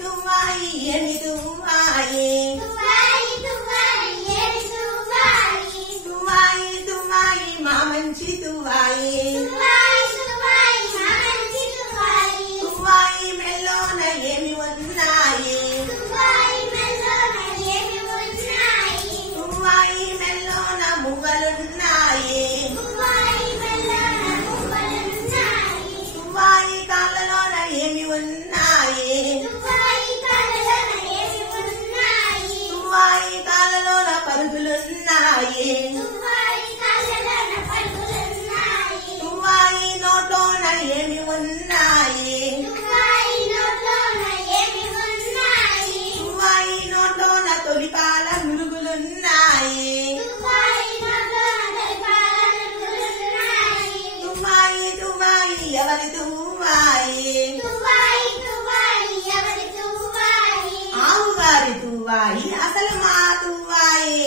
తువ్వాయి ఏమి తువ్వాయి తువ్వాయి తువ్వాయి మా మంచి తువ్వాయి తువ్వాయి మెల్లోన ఏమి ఉన్నాయి తువ్వాయి మెల్లోన మువ్వలున్నాయి తువ్వాయి కాళ్ళలోన ఏమి ఉన్నాయి తువ్వాయి కాళ్ళలోన పరుగులున్నాయి తువ్వాయి నోట్లోన ఏమి ఉన్నాయి తువ్వాయి నోట్లోన తొలిపాల మురుగులున్నాయి తువ్వాయి తువ్వాయి ఎవరి తువ్వాయి ఆవుగారి తువ్వాయి అసలు మా తువ్వాయి